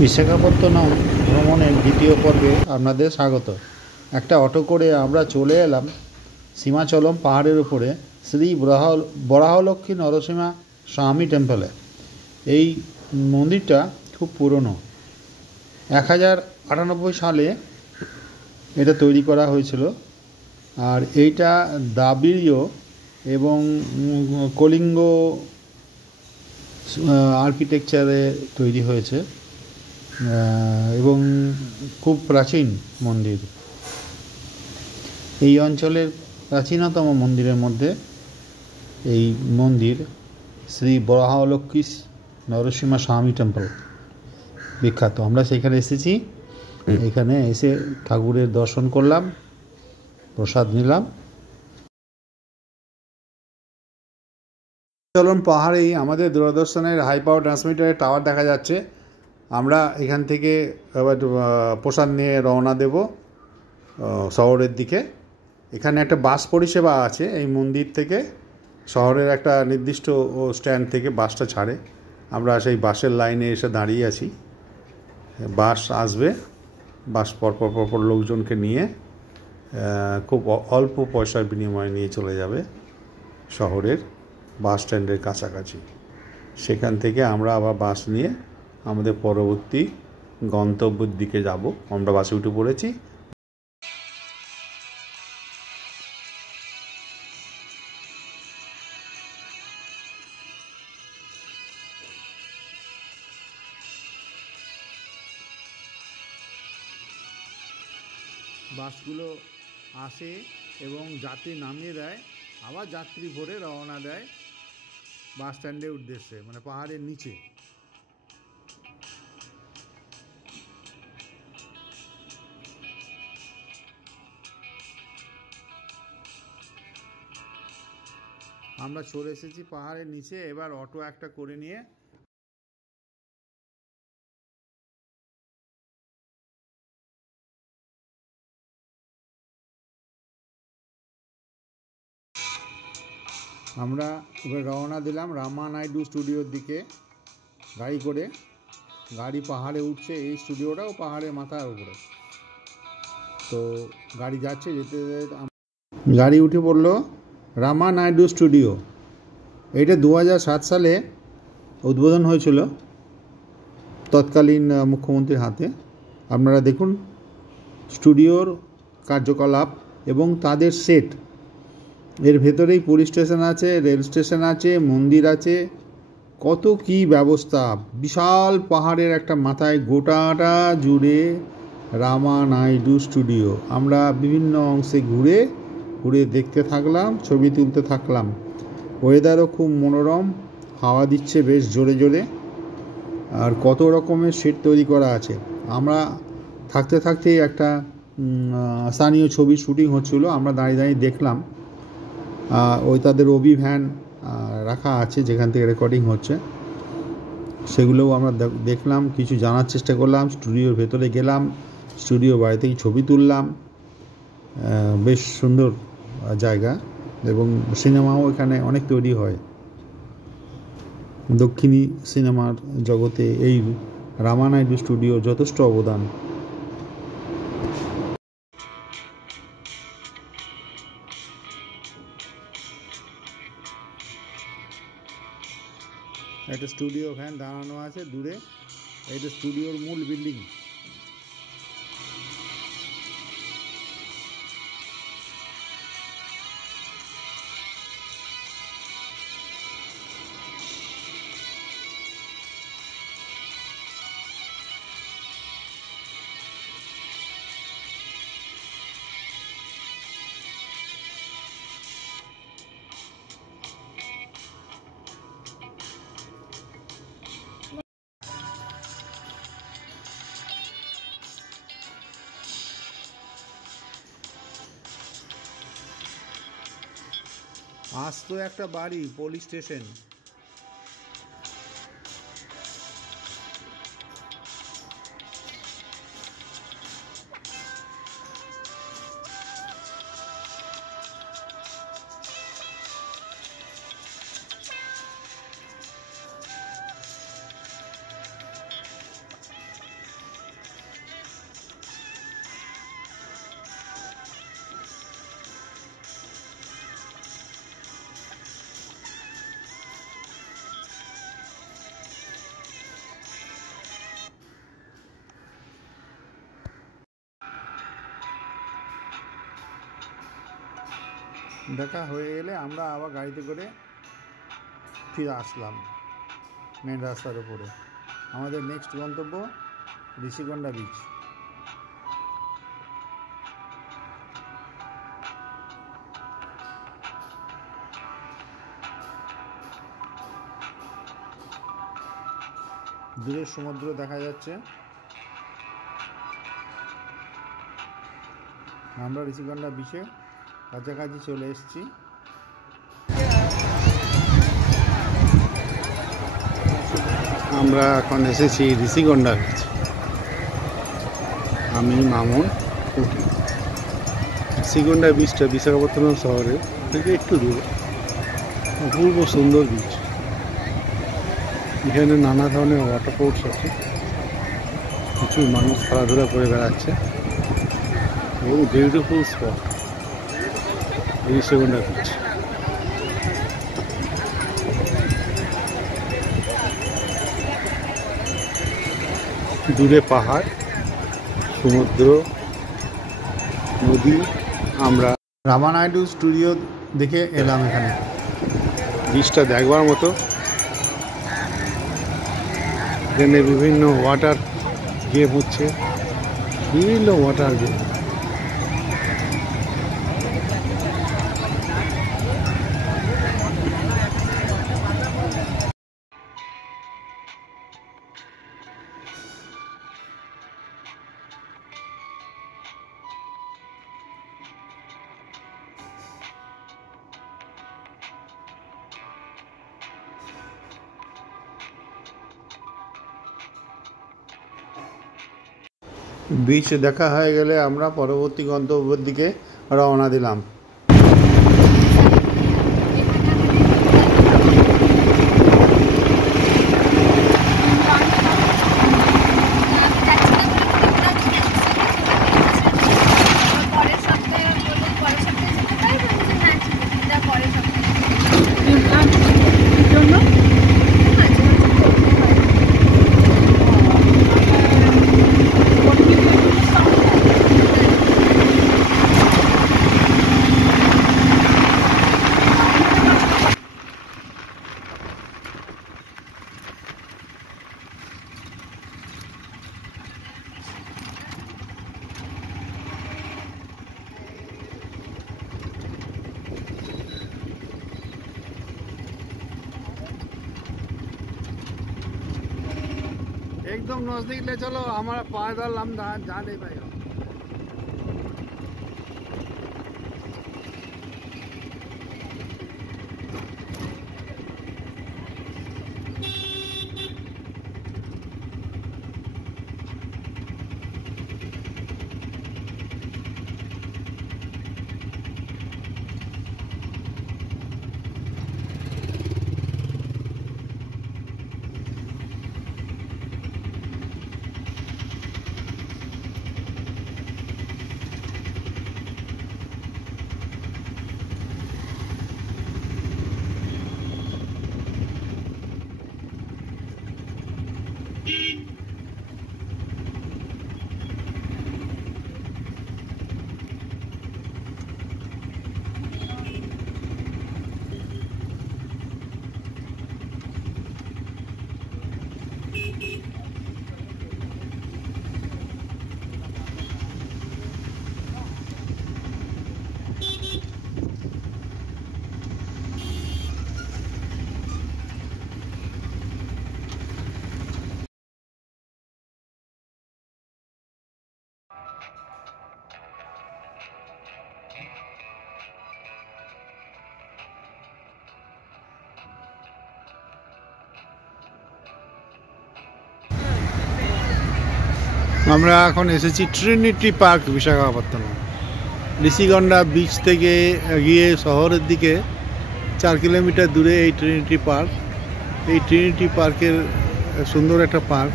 বিশাখাপত্তনম ভ্রমণের দ্বিতীয় পর্বে আপনাদের স্বাগত। একটা অটো করে আমরা চলে এলাম সীমাচলম পাহাড়ের উপরে শ্রী বরাহলক্ষ্মী নরসিংহ স্বামী টেম্পলে। এই মন্দিরটা খুব পুরনো, 1098 সালে এটা তৈরি করা হয়েছিল। আর এইটা দ্রাবিড়ীয় এবং কলিঙ্গ আর্কিটেকচারে তৈরি হয়েছে এবং খুব প্রাচীন মন্দির। এই অঞ্চলের প্রাচীনতম মন্দিরের মধ্যে এই মন্দির শ্রী বরাহলক্ষ্মী নরসিংহ স্বামী টেম্পল বিখ্যাত। আমরা সেখানে এসেছি, এখানে এসে ঠাকুরের দর্শন করলাম, প্রসাদ নিলাম। চলন পাহাড়েই আমাদের দূরদর্শনের হাই পাওয়ার ট্রান্সমিটারের টাওয়ার দেখা যাচ্ছে। আমরা এখান থেকে এবার প্রসাদ নিয়ে রওনা দেব শহরের দিকে। এখানে একটা বাস পরিষেবা আছে এই মন্দির থেকে। শহরের একটা নির্দিষ্ট স্ট্যান্ড থেকে বাসটা ছাড়ে, আমরা সেই বাসের লাইনে এসে দাঁড়িয়ে আছি। বাস আসবে, বাস পরপর লোকজনকে নিয়ে খুব অল্প পয়সার বিনিময়ে নিয়ে চলে যাবে শহরের বাস স্ট্যান্ডের কাছাকাছি। সেখান থেকে আমরা আবার বাস নিয়ে আমাদের পরবর্তী গন্তব্যের দিকে যাব। আমরা বাসে উঠে পড়েছি। বাসগুলো আসে এবং যাত্রী নামিয়ে দেয়, আবার যাত্রী ভরে রওনা দেয় বাস স্ট্যান্ডের উদ্দেশ্যে, মানে পাহাড়ের নিচে। আমরা চলে এসেছি পাহাড়ের নিচে। এবার অটো একটা করে নিয়ে আমরা এবার রওনা দিলাম রামা নাইডু স্টুডিওর দিকে গাড়ি করে। গাড়ি পাহাড়ে উঠছে, এই স্টুডিওটাও পাহাড়ের মাথার উপরে। তো গাড়ি যাচ্ছে, যেতে গাড়ি উঠে পড়লো রামা নাইডু স্টুডিও। এটা 2007 সালে উদ্বোধন হয়েছিল তৎকালীন মুখ্যমন্ত্রীর হাতে। আপনারা দেখুন স্টুডিওর কার্যকলাপ এবং তাদের সেট। এর ভেতরেই পুলিশ স্টেশন আছে, রেল স্টেশন আছে, মন্দির আছে, কত কি ব্যবস্থা। বিশাল পাহাড়ের একটা মাথায় গোটাটা জুড়ে রামা নাইডু স্টুডিও। আমরা বিভিন্ন অংশে ঘুরে দেখতে থাকলাম, ছবি তুলতে থাকলাম। ওয়েদারও খুব মনোরম, হাওয়া দিচ্ছে বেশ জোরে জোরে। আর কত রকমের সেট তৈরি করা আছে। আমরা থাকতেই একটা স্থানীয় ছবি শুটিং হচ্ছিলো, আমরা দাঁড়িয়ে দেখলাম। ওই তাদের ওবি ভ্যান রাখা আছে যেখান থেকে রেকর্ডিং হচ্ছে, সেগুলোও আমরা দেখলাম, কিছু জানার চেষ্টা করলাম। স্টুডিওর ভেতরে গেলাম, স্টুডিও বাড়িতেই ছবি তুললাম। বেশ সুন্দর জায়গা এবং সিনেমাও এখানে অনেক তৈরি হয়। দক্ষিণী সিনেমার জগতে এই রামা নাইডু স্টুডিও যথেষ্ট অবদান। একটা স্টুডিও ভ্যান দাঁড়ানো আছে দূরে, এটা স্টুডিওর মূল বিল্ডিং। আস্ত একটা বাড়ি, পুলিশ স্টেশন। দেখা হয়ে গেলে আমরা আবার গাড়িতে করে ফিরে আসলাম মেন রাস্তার উপরে। আমাদের নেক্সট গন্তব্য ঋষিকন্ডা বিচ। দূরের সমুদ্র দেখা যাচ্ছে। আমরা ঋষিকন্ডা বিচে কাছাকাছি চলে এসেছি। আমরা এখন এসেছি ঋষিকন্ডা বিচ। আমি মামুন। ঋষিকন্ডা বিচটা বিশাখাপত্তনম শহরের থেকে একটু দূরে, অপূর্ব সুন্দর বিচ। এখানে নানা ধরনের ওয়াটার স্পোর্টস আছে, প্রচুর মানুষ খেলাধুলা করে বেড়াচ্ছে এবং বিউটিফুল স্পট ঋষিকন্ডা বিচ। দূরে পাহাড়, সমুদ্র, নদী। আমরা রামানাইডু স্টুডিও দেখে এলাম। এখানে বিচটা দেখবার মতো। এখানে বিভিন্ন ওয়াটার গেম হচ্ছে, বিভিন্ন ওয়াটার গেম। বিচ দেখা হয়ে গেলে আমরা পরবর্তী গন্তব্যের দিকে রওনা দিলাম। एकदम नजदीक ले चलो, हमारा पैदल हम जा नहीं पाएगा। আমরা এখন এসেছি Trinity park Visakhapatnam. Rushikonda beach থেকে গিয়ে শহরের দিকে 4 কিলোমিটার দূরে এই ট্রিনিটি পার্ক। এই ট্রিনিটি পার্কের সুন্দর একটা পার্ক,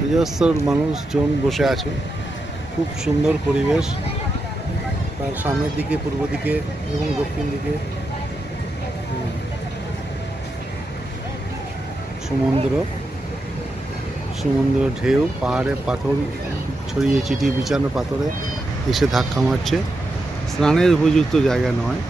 নিজস্ব মানুষজন বসে আছে, খুব সুন্দর পরিবেশ। তার সামনের দিকে, পূর্ব দিকে এবং দক্ষিণ দিকে সমুদ্র ঢেউ, পাহাড়ে পাথর ছড়িয়ে ছিটিয়ে বিছানো পাথরে এসে ধাক্কা মারছে। স্নানের উপযুক্ত জায়গা নয়,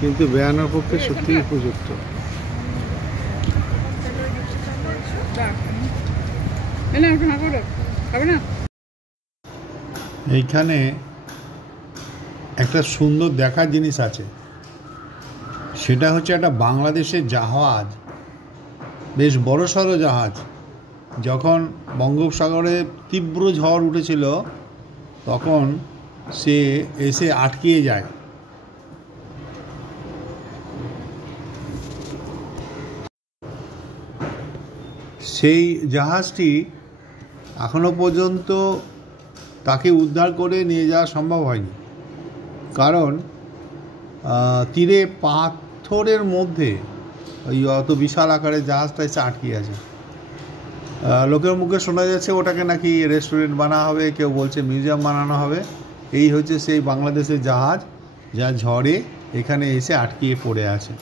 কিন্তু বেড়ানোর পক্ষে সত্যিই উপযুক্ত। এইখানে একটা সুন্দর দেখার জিনিস আছে, সেটা হচ্ছে একটা বাংলাদেশের জাহাজ, বেশ বড়সড় জাহাজ। যখন বঙ্গোপসাগরে তীব্র ঝড় উঠেছিল তখন সে এসে আটকিয়ে যায়। সেই জাহাজটি এখনো পর্যন্ত তাকে উদ্ধার করে নিয়ে যাওয়া সম্ভব হয়নি, কারণ তীরে পাথরের মধ্যে ওই অত বিশাল আকারের জাহাজটা এসে আটকে আছে। লোকের মুখে শোনা যাচ্ছে ওটাকে নাকি রেস্টুরেন্ট বানানো হবে, কেউ বলছে মিউজিয়াম বানানো হবে। এই হচ্ছে সেই বাংলাদেশের জাহাজ যা ঝড়ে এখানে এসে আটকিয়ে পড়ে আছে।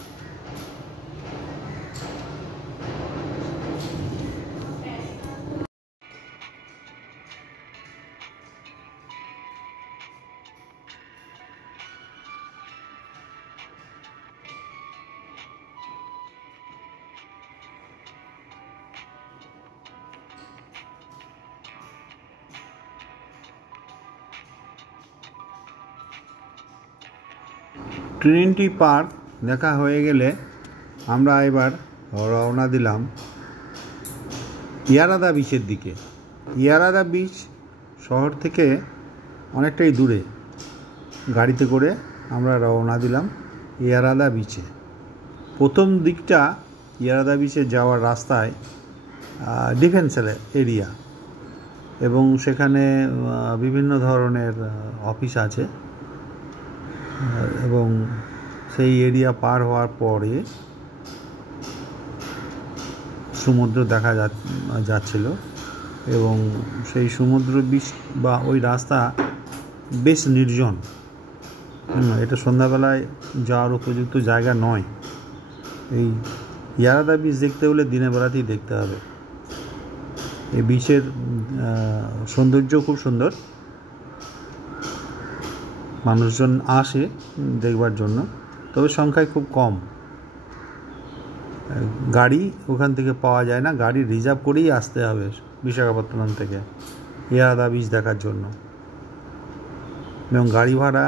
ট্রিনিটি পার্ক দেখা হয়ে গেলে আমরা এবার রওনা দিলাম ইয়ারাদা বিচের দিকে। ইয়ারাদা বিচ শহর থেকে অনেকটাই দূরে। গাড়িতে করে আমরা রওনা দিলাম ইয়ারাদা বিচে। প্রথম দিকটা ইয়ারাদা বিচে যাওয়ার রাস্তায় ডিফেন্স এরিয়া, এবং সেখানে বিভিন্ন ধরনের অফিস আছে, এবং সেই এরিয়া পার হওয়ার পরে সমুদ্র দেখা যাচ্ছিল, এবং সেই সমুদ্র বিচ বা ওই রাস্তা বেশ নির্জন। এটা সন্ধ্যাবেলায় যাওয়ার উপযুক্ত জায়গা নয়। এই ইয়ারাদা বিচ দেখতে হলে দিনের বেলাতেই দেখতে হবে। এই বিচের সৌন্দর্য খুব সুন্দর, মানুষজন আসে দেখবার জন্য, তবে সংখ্যায় খুব কম। গাড়ি ওখান থেকে পাওয়া যায় না, গাড়ি রিজার্ভ করেই আসতে হবে বিশাখাপত্তনম থেকে ইয়ারাদা বিচ দেখার জন্য, এবং গাড়ি ভাড়া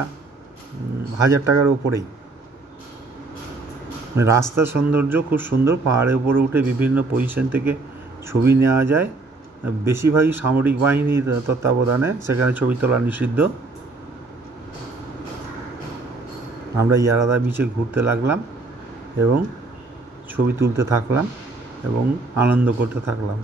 1000 টাকার ওপরেই। রাস্তার সৌন্দর্য খুব সুন্দর, পাহাড়ের উপরে উঠে বিভিন্ন পজিশন থেকে ছবি নেওয়া যায়। বেশিরভাগই সামরিক বাহিনীর তত্ত্বাবধানে, সেখানে ছবি তোলা নিষিদ্ধ। আমরা ইয়ারাদা বিচে ঘুরতে লাগলাম এবং ছবি তুলতে থাকলাম এবং আনন্দ করতে থাকলাম।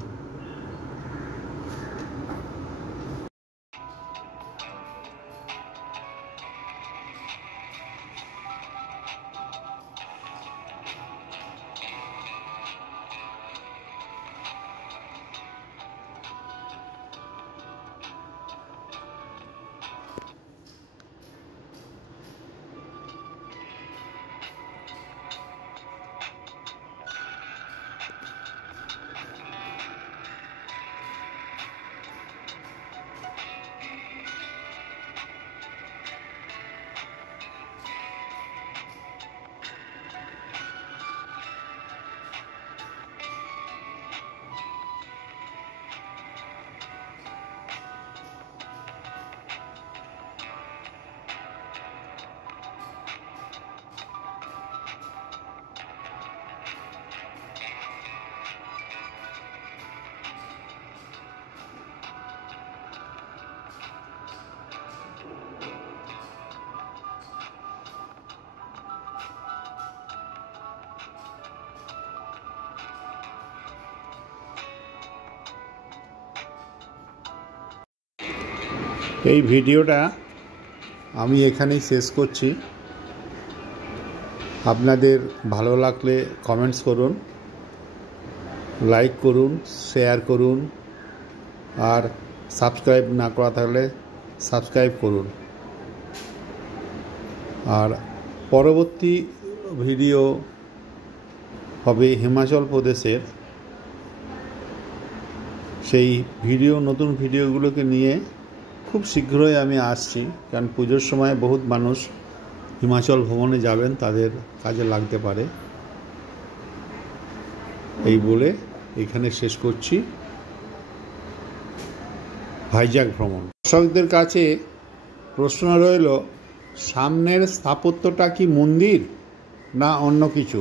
এই ভিডিওটা আমি এখানেই শেষ করছি। আপনাদের ভালো লাগলে কমেন্টস করুন, লাইক করুন, শেয়ার করুন, আর সাবস্ক্রাইব না করা থাকলে সাবস্ক্রাইব করুন। আর পরবর্তী ভিডিও হবে হিমাচল প্রদেশের। সেই নতুন ভিডিওগুলোকে নিয়ে খুব শীঘ্রই আমি আসছি, কারণ পুজোর সময় বহুত মানুষ হিমাচল ভ্রমণে যাবেন তাদের কাজে লাগতে পারে। এই বলে এখানে শেষ করছি ভাইজ্যাক ভ্রমণ। দর্শকদের কাছে প্রশ্ন রইল, সামনের স্থাপত্যটা কি মন্দির না অন্য কিছু?